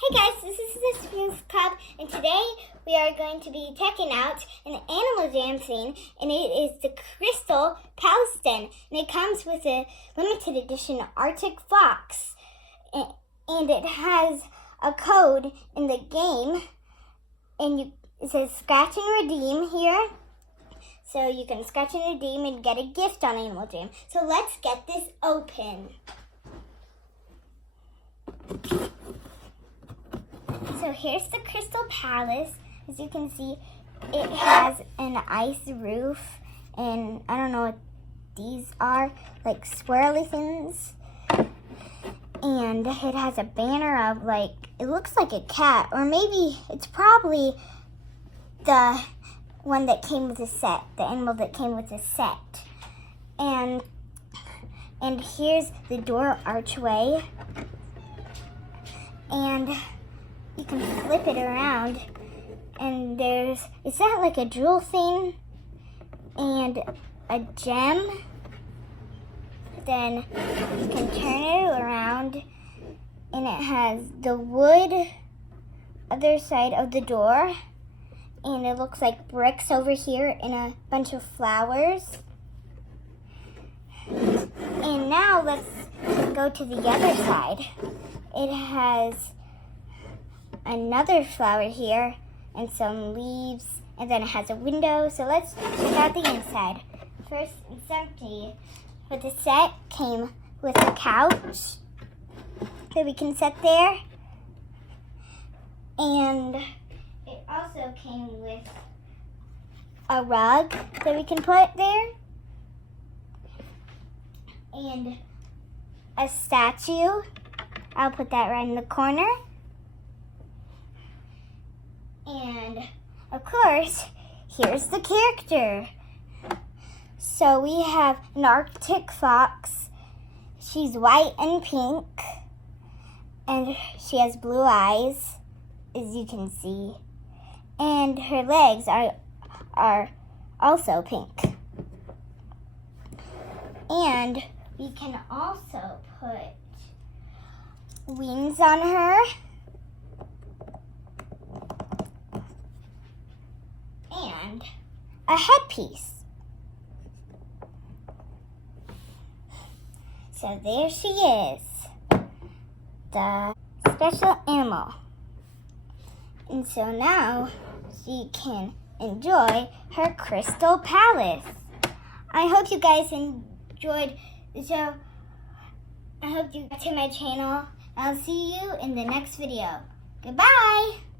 Hey guys, this is the Sphinx Club, and today we are going to be checking out an Animal Jam scene, and it is the Crystal Palace Den, and it comes with a limited edition Arctic Fox, and it has a code in the game, and it says scratch and redeem here, so you can scratch and redeem and get a gift on Animal Jam. So let's get this open. So here's the Crystal Palace. As you can see, it has an ice roof, and I don't know what these are, like swirly things. And it has a banner of it looks like a cat, or maybe it's probably the one that came with the set, the animal that came with the set. And here's the door archway. And you can flip it around, and is that like a jewel thing and a gem? Then you can turn it around, and it has the wood other side of the door, and it looks like bricks over here and a bunch of flowers. And now let's go to the other side. It has another flower here and some leaves, and then it has a window. So let's check out the inside. First, it's empty, but the set came with a couch that we can set there, and it also came with a rug that we can put there, and a statue. I'll put that right in the corner. And of course, here's the character. So we have an Arctic fox. She's white and pink, and she has blue eyes, as you can see. And her legs are also pink. And we can also put wings on her. And a headpiece. So there she is, the special animal. And so now she can enjoy her Crystal Palace. I hope you guys enjoyed the show. I hope you got to my channel. I'll see you in the next video. Goodbye!